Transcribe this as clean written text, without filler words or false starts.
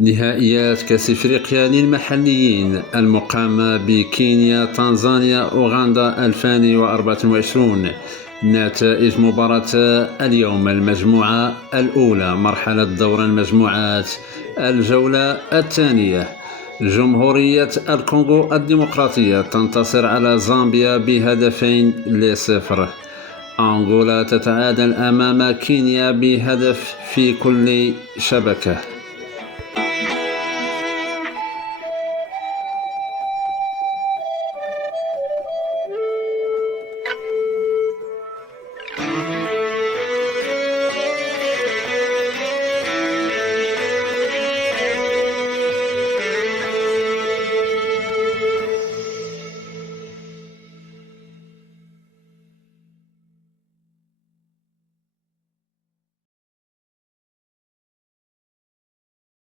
نهائيات كأس إفريقيا للمحليين المقامة بكينيا، تنزانيا، أوغندا 2024. نتائج مباراة اليوم: المجموعة الأولى، مرحلة دور المجموعات، الجولة الثانية. جمهورية الكونغو الديمقراطية تنتصر على زامبيا ب2-0. أنغولا تتعادل أمام كينيا بهدف في كل شبكة.